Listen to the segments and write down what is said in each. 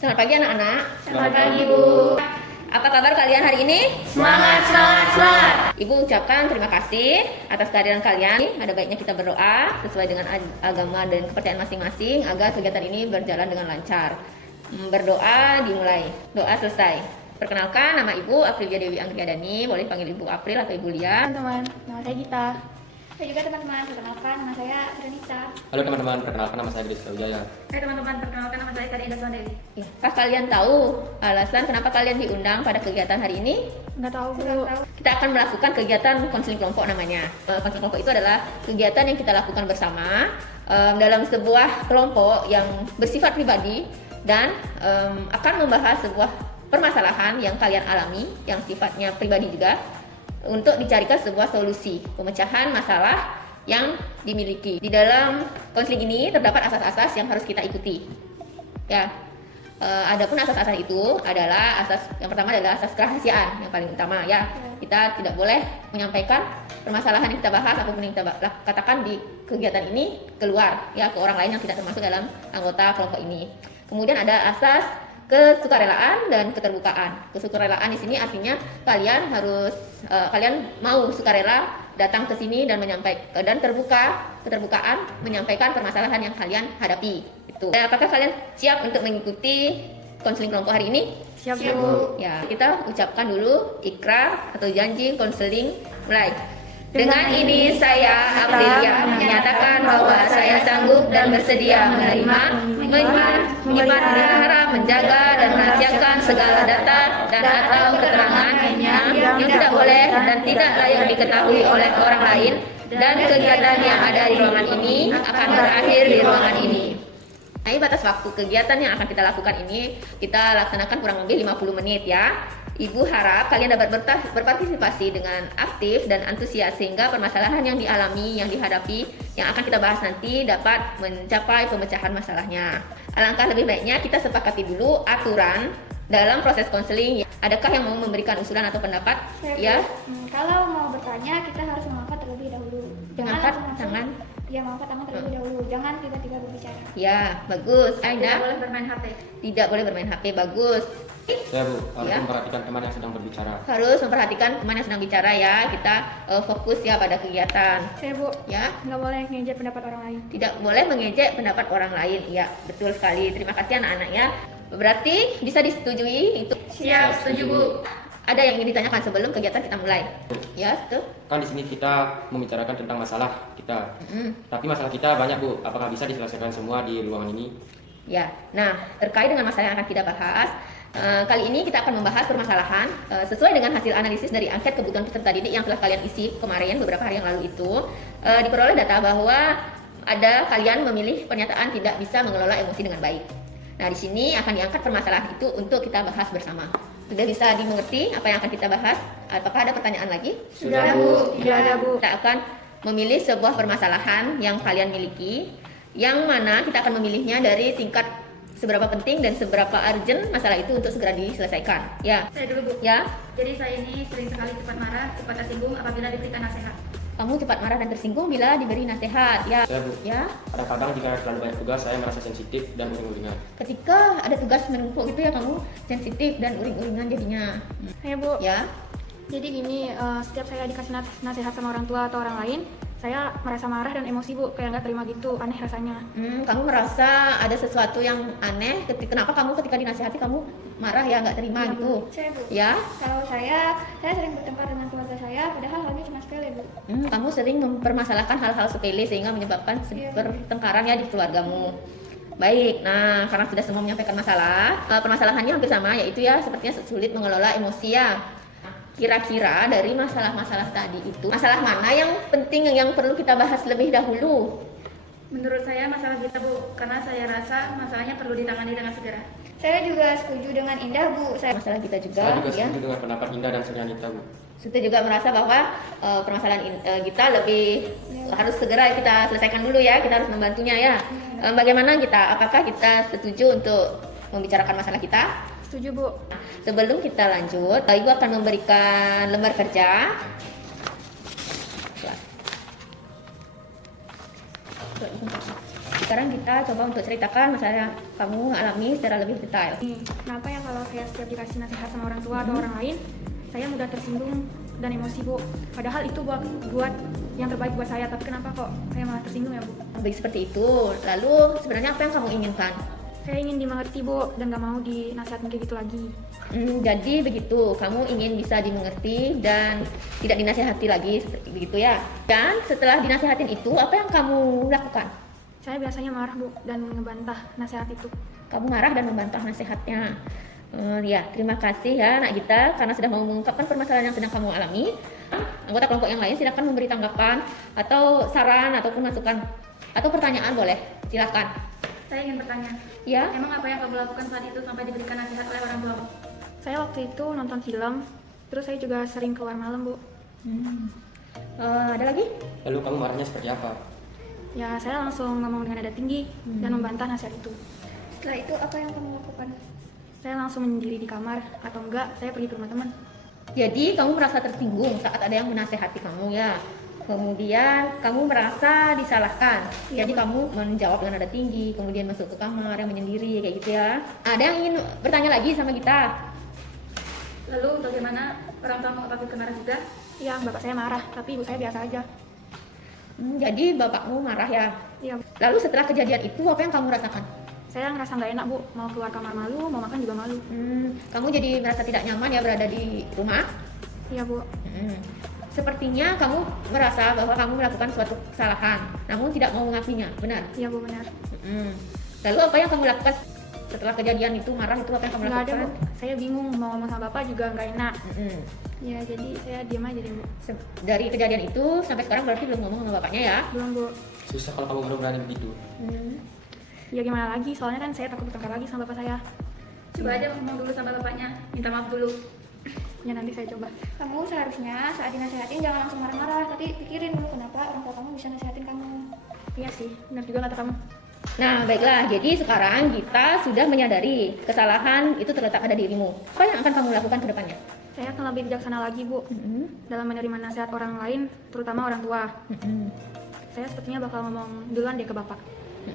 Selamat pagi anak-anak. Selamat pagi, Bu. Apa kabar kalian hari ini? Semangat, semangat, semangat. Ibu ucapkan terima kasih atas kehadiran kalian. Ada baiknya kita berdoa sesuai dengan agama dan kepercayaan masing-masing agar kegiatan ini berjalan dengan lancar. Berdoa dimulai, doa selesai. Perkenalkan, nama Ibu Aprilia Dewi Anggriadani. Boleh panggil Ibu April atau Ibu Lia. Teman-teman, nama saya Gita. Saya juga teman-teman, perkenalkan nama saya Renita. Halo teman-teman, perkenalkan nama saya Gris Wijaya. Hai teman-teman, perkenalkan nama saya Karinda Dewi. Ya. Apakah kalian tahu alasan kenapa kalian diundang pada kegiatan hari ini? Nggak tahu, Bu. Kita akan melakukan kegiatan konseling kelompok namanya. Konseling kelompok itu adalah kegiatan yang kita lakukan bersama dalam sebuah kelompok yang bersifat pribadi dan akan membahas sebuah permasalahan yang kalian alami yang sifatnya pribadi juga untuk dicarikan sebuah solusi pemecahan masalah yang dimiliki. Di dalam konseling ini terdapat asas-asas yang harus kita ikuti. Ya. Adapun asas-asas itu adalah yang pertama adalah asas kerahasiaan yang paling utama ya. Kita tidak boleh menyampaikan permasalahan yang kita bahas apapun yang kita katakan di kegiatan ini keluar ya ke orang lain yang tidak termasuk dalam anggota kelompok ini. Kemudian ada asas kesukarelaan dan keterbukaan. Kesukarelaan di sini artinya kalian harus kalian mau sukarela datang ke sini dan menyampaikan dan keterbukaan menyampaikan permasalahan yang kalian hadapi. Itu. Apakah kalian siap untuk mengikuti konseling kelompok hari ini? Siap, Bu. Ya, kita ucapkan dulu ikrar atau janji konseling mulai. Dengan ini saya Aprilia menyatakan bahwa saya sanggup dan bersedia menerima, menyimpan, menjaga dan merahasiakan segala data dan atau keterangan yang tidak boleh dan tidak layak diketahui oleh orang lain dan kegiatan yang ada di ruangan ini akan berakhir di ruangan ini. Nah, batas waktu kegiatan yang akan kita lakukan ini kita laksanakan kurang lebih 50 menit ya. Ibu harap kalian dapat berpartisipasi dengan aktif dan antusias sehingga permasalahan yang dialami, yang dihadapi, yang akan kita bahas nanti dapat mencapai pemecahan masalahnya. Alangkah lebih baiknya kita sepakati dulu aturan dalam proses konseling. Adakah yang mau memberikan usulan atau pendapat? Ya. Kalau mau bertanya kita harus mengangkat terlebih dahulu. Mengangkat tangan. Ya, mengangkat tangan terlebih dahulu. Jangan tiba-tiba berbicara. Ya, bagus. Tidak Aina. boleh bermain HP. Tidak boleh bermain HP. Bagus. Ya Bu, harus Ya. memperhatikan teman yang sedang berbicara. Harus memperhatikan teman yang sedang bicara ya. Kita fokus ya pada kegiatan. Saya, Bu. Ya. Nggak boleh ngejek pendapat orang lain. Tidak boleh mengejek pendapat orang lain. Ya, betul sekali. Terima kasih anak-anak ya. Berarti bisa disetujui itu. Siap, setuju, Bu. Ada yang ingin ditanyakan sebelum kegiatan kita mulai? Ya, itu. Kan di sini kita membicarakan tentang masalah kita. Tapi masalah kita banyak Bu, apakah bisa diselesaikan semua di ruangan ini? Ya. Nah, terkait dengan masalah yang akan kita bahas, kali ini kita akan membahas permasalahan sesuai dengan hasil analisis dari angket kebutuhan peserta didik yang telah kalian isi kemarin beberapa hari yang lalu itu. Diperoleh data bahwa ada kalian memilih pernyataan tidak bisa mengelola emosi dengan baik. Nah, di sini akan diangkat permasalahan itu untuk kita bahas bersama. Sudah bisa dimengerti apa yang akan kita bahas? Apakah ada pertanyaan lagi? Sudah, Bu. Tidak ada, Bu. Kita akan memilih sebuah permasalahan yang kalian miliki, yang mana kita akan memilihnya dari tingkat seberapa penting dan seberapa urgent masalah itu untuk segera diselesaikan. Ya. Saya dulu, Bu. Ya. Jadi saya ini sering sekali cepat marah, cepat tersinggung apabila diberikan nasihat. Kamu cepat marah dan tersinggung bila diberi nasihat. Ya. Saya Bu, Ya. kadang-kadang jika terlalu banyak tugas saya merasa sensitif dan uring-uringan. Ketika ada tugas menumpuk gitu ya kamu sensitif dan uring-uringan jadinya. Saya, Bu. Ya. Jadi gini, setiap saya dikasih nasihat sama orang tua atau orang lain, saya merasa marah dan emosi, Bu. Kayak nggak terima gitu, aneh rasanya. Kamu merasa ada sesuatu yang aneh. Kenapa kamu ketika dinasihati kamu marah ya nggak terima Ya, gitu? Saya, Bu. Ya. Kalau saya sering bertengkar dengan keluarga saya, padahal halnya cuma sepele, Bu. Kamu sering mempermasalahkan hal-hal sepele sehingga menyebabkan pertengkaran ya di keluargamu. Baik, nah karena sudah semua menyampaikan masalah, permasalahannya hampir sama yaitu ya sepertinya sulit mengelola emosi ya. Kira-kira dari masalah-masalah tadi itu, masalah mana yang penting yang perlu kita bahas lebih dahulu? Menurut saya masalah kita, Bu, karena saya rasa masalahnya perlu ditangani dengan segera. Saya juga setuju dengan Indah, Bu. Masalah kita juga, Saya juga ya. setuju dengan pendapat Indah dan Suryanita Bu. Kita juga merasa bahwa permasalahan kita lebih harus segera kita selesaikan dulu ya. Kita harus membantunya ya. Bagaimana kita? Apakah kita setuju untuk membicarakan masalah kita? Setuju, Bu. Sebelum kita lanjut, Ibu akan memberikan lembar kerja. Sekarang kita coba untuk ceritakan masalah yang kamu alami secara lebih detail. Nih, kenapa ya kalau saya setiap dikasih nasihat sama orang tua atau orang lain, saya mudah tersinggung dan emosi, Bu. Padahal itu buat yang terbaik buat saya, tapi kenapa kok saya malah tersinggung ya, Bu? Baik, seperti itu. Lalu sebenarnya apa yang kamu inginkan? Saya ingin dimengerti, Bu, dan gak mau dinasihatin kayak gitu lagi. Jadi begitu, kamu ingin bisa dimengerti dan tidak dinasihati lagi, seperti begitu ya. Dan setelah dinasihatin itu, apa yang kamu lakukan? Saya biasanya marah, Bu, dan ngebantah nasihat itu. Kamu marah dan membantah nasihatnya. Ya, terima kasih ya Nak Gita karena sudah mau mengungkapkan permasalahan yang sedang kamu alami. Anggota kelompok yang lain silakan memberi tanggapan atau saran ataupun masukan atau pertanyaan boleh. Silakan. Saya ingin bertanya, Ya. emang apa yang kamu lakukan saat itu sampai diberikan nasihat oleh orang tua? Saya waktu itu nonton film, terus saya juga sering keluar malam, Bu. Ada lagi? Lalu kamu marahnya seperti apa? Ya, saya langsung ngomong dengan nada tinggi dan membantah nasihat itu. Setelah itu apa yang kamu lakukan? Saya langsung menyendiri di kamar, atau enggak, saya pergi ke rumah teman. Jadi kamu merasa tersinggung saat ada yang menasehati kamu ya. Kemudian kamu merasa disalahkan. Jadi kamu menjawab dengan nada tinggi, kemudian masuk ke kamar yang menyendiri kayak gitu ya. Ada yang ingin bertanya lagi sama kita? Lalu bagaimana orang tua mengetahui kemarah juga? Iya, bapak saya marah, tapi ibu saya biasa aja. Jadi bapakmu marah ya. Iya, Lalu setelah kejadian itu apa yang kamu rasakan? saya ngerasa nggak enak, Bu. Mau keluar kamar malu, mau makan juga malu. Kamu jadi merasa tidak nyaman ya berada di rumah? Iya, Bu. Sepertinya kamu merasa bahwa kamu melakukan suatu kesalahan, namun tidak mau mengakuinya, benar? Iya, Bu, benar. Lalu apa yang kamu lakukan setelah kejadian itu marah itu apa yang kamu Nggak ada, lakukan? Bu. Saya bingung, mau ngomong sama bapak juga nggak enak. Mm-mm. Ya, jadi saya diam aja deh, Bu. Dari kejadian itu sampai sekarang berarti belum ngomong sama bapaknya ya? Belum, Bu. Susah kalau kamu baru berani begitu. Ya gimana lagi, soalnya kan saya takut bertengkar lagi sama bapak saya. Coba aja ngomong dulu sama bapaknya, minta maaf dulu. Ya nanti saya coba. Kamu seharusnya saat dinasehatin jangan langsung marah-marah, tapi pikirin dulu kenapa orang tua kamu bisa nasehatin kamu. Iya sih, benar juga kata kamu. Nah, baiklah. Jadi sekarang kita sudah menyadari kesalahan itu terletak pada dirimu. Apa yang akan kamu lakukan ke depannya? Saya akan lebih bijaksana lagi, Bu, dalam menerima nasihat orang lain, terutama orang tua. Saya sepertinya bakal ngomong duluan deh ke bapak.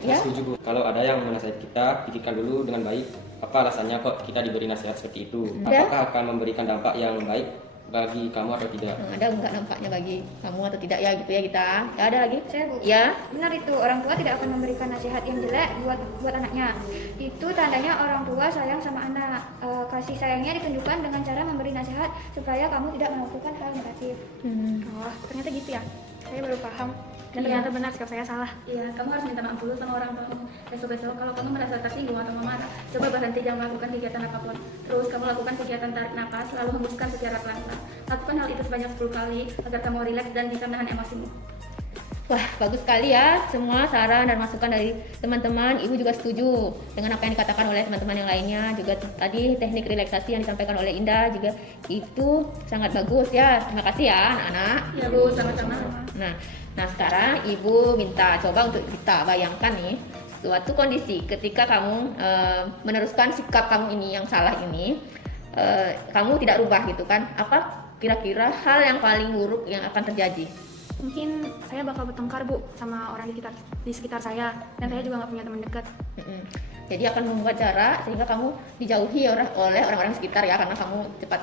Ya? Setuju, Bu. Kalau ada yang menasihati kita, pikirkan dulu dengan baik apa alasannya kok kita diberi nasihat seperti itu. Ya. Apakah akan memberikan dampak yang baik bagi kamu atau tidak? Ada enggak dampaknya bagi kamu atau tidak ya gitu ya kita? Ya, ada lagi? Saya Bu. Ya. Benar itu, orang tua tidak akan memberikan nasihat yang jelek buat anaknya. Itu tandanya orang tua sayang sama anak. Kasih sayangnya ditunjukkan dengan cara memberi nasihat supaya kamu tidak melakukan hal negatif. Oh, ternyata gitu ya. Saya baru paham. Dan Iya. ternyata benar sikap saya salah. Iya, kamu harus minta maaf dulu sama orang tuamu. Besok-besok kalau kamu merasa tersinggung atau marah, coba berhenti jangan melakukan kegiatan apapun. Terus kamu lakukan kegiatan tarik napas, lalu hembuskan secara pelan-pelan. Lakukan hal itu sebanyak 10 kali agar kamu rileks dan bisa menahan emosimu. Wah, bagus sekali ya semua saran dan masukan dari teman-teman. Ibu juga setuju dengan apa yang dikatakan oleh teman-teman yang lainnya. Juga tadi teknik relaksasi yang disampaikan oleh Indah juga itu sangat bagus ya. Terima kasih ya anak-anak. Ya Bu, sama-sama. Nah sekarang Ibu minta coba untuk kita bayangkan nih suatu kondisi ketika kamu meneruskan sikap kamu ini yang salah ini, kamu tidak rubah gitu kan? Apa kira-kira hal yang paling buruk yang akan terjadi? Mungkin saya bakal bertengkar, Bu, sama orang di sekitar saya. Dan saya juga nggak punya teman dekat. Jadi akan membuat cara sehingga kamu dijauhi oleh orang-orang sekitar ya, karena kamu cepat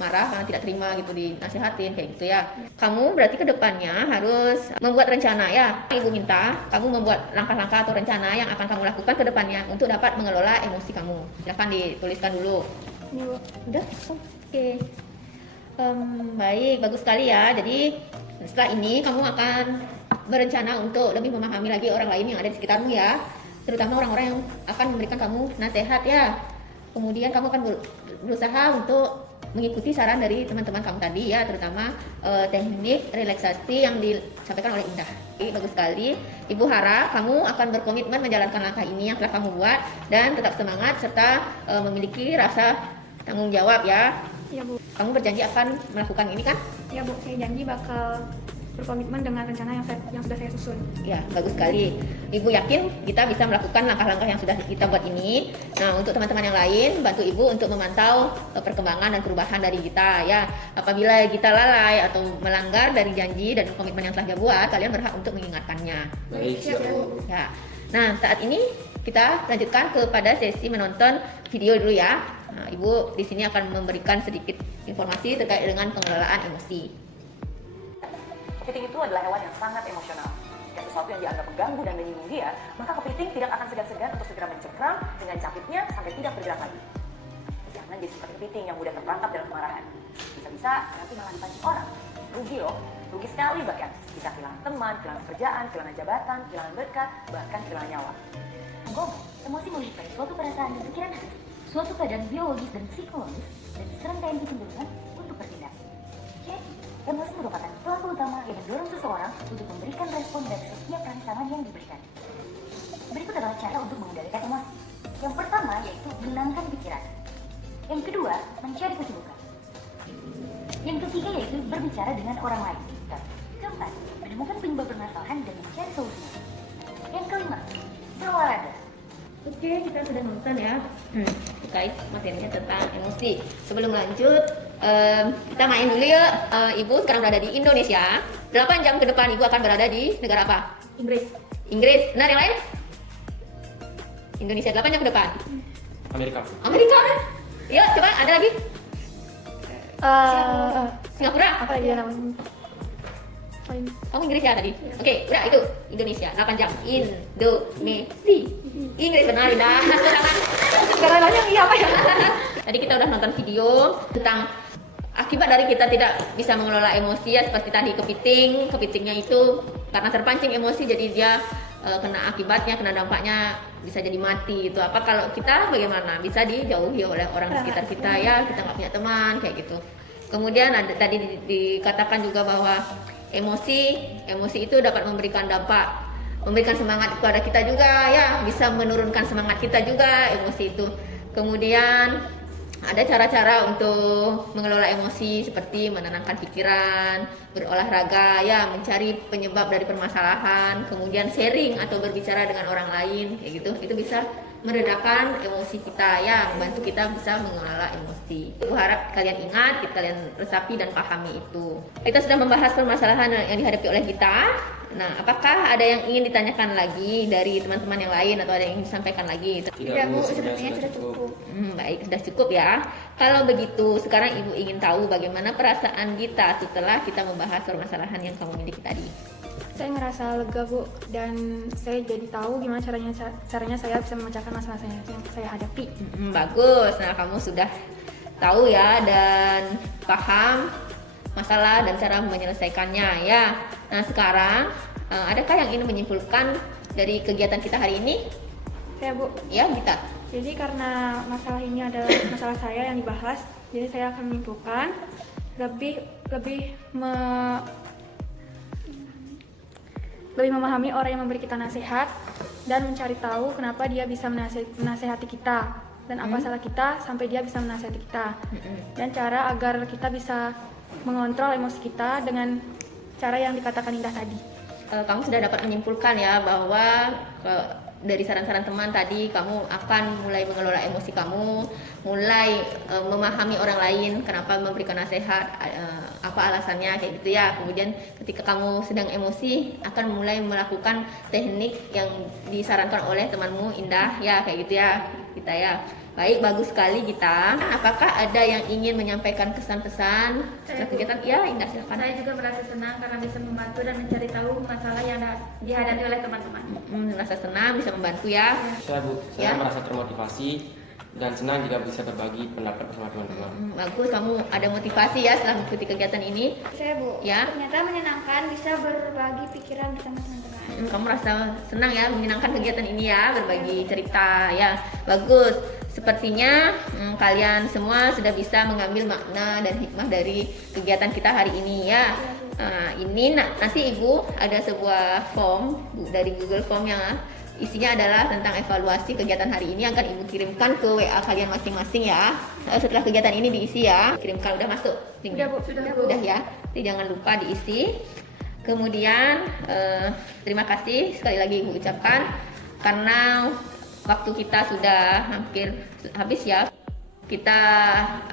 marah karena tidak terima gitu dinasihatin kayak gitu ya. Kamu berarti ke depannya harus membuat rencana ya. Ibu minta kamu membuat langkah-langkah atau rencana yang akan kamu lakukan ke depannya untuk dapat mengelola emosi kamu. Silahkan dituliskan dulu. Ini, Bu. Udah? Oke. Baik, bagus sekali ya. Jadi setelah ini kamu akan berencana untuk lebih memahami lagi orang lain yang ada di sekitarmu ya, terutama orang-orang yang akan memberikan kamu nasihat ya. Kemudian kamu akan berusaha untuk mengikuti saran dari teman-teman kamu tadi ya, terutama teknik relaksasi yang disampaikan oleh Indah. Oke, bagus sekali. Ibu harap kamu akan berkomitmen menjalankan langkah ini yang telah kamu buat dan tetap semangat serta memiliki rasa tanggung jawab ya. Iya, Bu. Kamu berjanji akan melakukan ini kan? Ya, Bu, saya janji bakal berkomitmen dengan rencana yang sudah saya susun. Ya, bagus sekali. Ibu yakin kita bisa melakukan langkah-langkah yang sudah kita buat ini. Nah, untuk teman-teman yang lain, bantu Ibu untuk memantau perkembangan dan perubahan dari kita ya. Apabila kita lalai atau melanggar dari janji dan komitmen yang telah dia buat, kalian berhak untuk mengingatkannya. Baik, siap Bu. Ya. Nah, saat ini kita lanjutkan kepada sesi menonton video dulu ya. Nah, Ibu di sini akan memberikan sedikit informasi terkait dengan pengelolaan emosi. Kepiting itu adalah hewan yang sangat emosional. Jika sesuatu yang dianggap mengganggu dan menyinggung dia, maka kepiting tidak akan segan-segan untuk segera mencengkram dengan capitnya sampai tidak bergerak lagi. Jangan jadi seperti kepiting yang mudah terperangkap dalam kemarahan. Bisa-bisa nanti malah dipancing orang. Rugi loh, rugi sekali bahkan. Bisa kehilangan teman, kehilangan kerjaan, kehilangan jabatan, kehilangan berkat, bahkan kehilangan nyawa. Ngomong, emosi meliputi suatu perasaan dan pikiran halus, suatu keadaan biologis dan psikologis, dan serangkaian kecenderungan untuk bertindak. Jadi, emosi merupakan pelaku utama yang mendorong seseorang untuk memberikan respon dari setiap rangsangan yang diberikan. Berikut adalah cara untuk mengendalikan emosi. Yang pertama yaitu menenangkan pikiran. Yang kedua, mencari kesibukan. Yang ketiga yaitu berbicara dengan orang lain. Dan keempat, menemukan penyebab permasalahan dan mencari solusinya. Yang kelima, berolahraga. Oke, kita sudah nonton ya terkait materinya tentang emosi. Sebelum lanjut, kita main dulu yuk. Ibu sekarang berada di Indonesia. 8 jam ke depan Ibu akan berada di negara apa? Inggris. Inggris. Benar yang lain? Indonesia 8 jam ke depan. Amerika. Amerika. Yuk, coba ada lagi. Singapura. Apa lagi namanya? Kamu Inggris ya tadi? Oke, udah itu Indonesia 8 jam. Indonesia. Inggris benar, Indah. Negara lainnya iya apa ya? Tadi kita udah nonton video tentang akibat dari kita tidak bisa mengelola emosi ya, seperti tadi kepitingnya itu karena terpancing emosi jadi dia kena akibatnya, kena dampaknya bisa jadi mati. Itu apa kalau kita bagaimana? Bisa dijauhi oleh orang sekitar kita ya, kita nggak punya teman kayak gitu. Kemudian ada tadi dikatakan juga bahwa emosi itu dapat memberikan dampak, memberikan semangat kepada kita juga ya, bisa menurunkan semangat kita juga emosi itu. Kemudian ada cara-cara untuk mengelola emosi seperti menenangkan pikiran, berolahraga ya, mencari penyebab dari permasalahan, kemudian sharing atau berbicara dengan orang lain kayak gitu. Itu bisa meredakan emosi kita ya, membantu kita bisa mengelola emosi. Ibu harap kalian ingat, kalian resapi dan pahami itu. Kita sudah membahas permasalahan yang dihadapi oleh kita. Nah, apakah ada yang ingin ditanyakan lagi dari teman-teman yang lain atau ada yang ingin disampaikan lagi? Tidak, Bu, sepertinya sudah cukup. Baik, sudah cukup ya. Kalau begitu, sekarang Ibu ingin tahu bagaimana perasaan kita setelah kita membahas permasalahan yang kamu miliki tadi. Saya ngerasa lega, Bu, dan saya jadi tahu gimana caranya saya bisa memecahkan masalah yang saya hadapi. Bagus. Nah, kamu sudah tahu ya dan paham masalah dan cara menyelesaikannya ya. Nah, sekarang adakah yang ingin menyimpulkan dari kegiatan kita hari ini? Saya, Bu. Ya, kita. Jadi karena masalah ini adalah masalah saya yang dibahas, jadi saya akan menyimpulkan lebih memahami orang yang memberi kita nasihat dan mencari tahu kenapa dia bisa menasehati kita dan apa salah kita sampai dia bisa menasehati kita, dan cara agar kita bisa mengontrol emosi kita dengan cara yang dikatakan Indah tadi. Kamu sudah dapat menyimpulkan ya bahwa dari saran-saran teman tadi kamu akan mulai mengelola emosi kamu, mulai memahami orang lain kenapa memberikan nasihat, apa alasannya kayak gitu ya. Kemudian ketika kamu sedang emosi akan mulai melakukan teknik yang disarankan oleh temanmu Indah ya, kayak gitu ya kita ya. Baik, bagus sekali kita. Apakah ada yang ingin menyampaikan kesan-pesan setelah kegiatan? Ya, Indah silakan. Saya juga merasa senang karena bisa membantu dan mencari tahu masalah yang dihadapi oleh teman-teman. Merasa senang bisa membantu ya. Saya Bu, Ya. saya merasa termotivasi dan senang jika bisa berbagi pendapat bersama teman-teman. Bagus, kamu ada motivasi ya setelah mengikuti kegiatan ini. Saya, Bu, Ya. ternyata menyenangkan bisa berbagi pikiran bersama teman-teman. Kamu merasa senang ya menyenangkan kegiatan ini ya, berbagi cerita ya. Bagus. Sepertinya kalian semua sudah bisa mengambil makna dan hikmah dari kegiatan kita hari ini ya. Nah, ini nanti Ibu ada sebuah form dari Google Form yang isinya adalah tentang evaluasi kegiatan hari ini, akan Ibu kirimkan ke WA kalian masing-masing ya. Setelah kegiatan ini diisi ya, kirimkan. Udah masuk? Udah, Bu. Udah ya. Jadi jangan lupa diisi. Kemudian terima kasih sekali lagi Ibu ucapkan karena waktu kita sudah hampir habis ya. Kita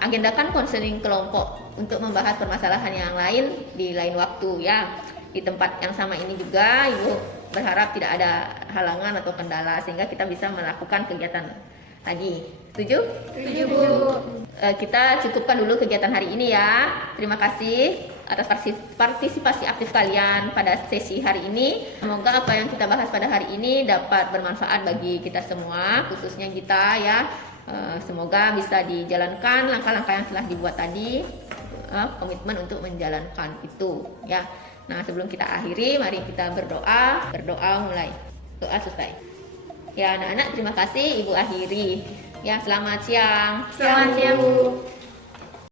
agendakan konseling kelompok untuk membahas permasalahan yang lain di lain waktu ya. Di tempat yang sama ini juga Ibu berharap tidak ada halangan atau kendala sehingga kita bisa melakukan kegiatan lagi. Setuju? Setuju, Bu. Kita cukupkan dulu kegiatan hari ini ya. Terima kasih atas partisipasi aktif kalian pada sesi hari ini. Semoga apa yang kita bahas pada hari ini dapat bermanfaat bagi kita semua, khususnya kita ya. Semoga bisa dijalankan langkah-langkah yang telah dibuat tadi, komitmen untuk menjalankan itu ya. Nah, sebelum kita akhiri, mari kita berdoa. Berdoa mulai. Doa selesai. Ya, anak-anak terima kasih Ibu akhiri. Ya, selamat siang. Selamat siang, Bu.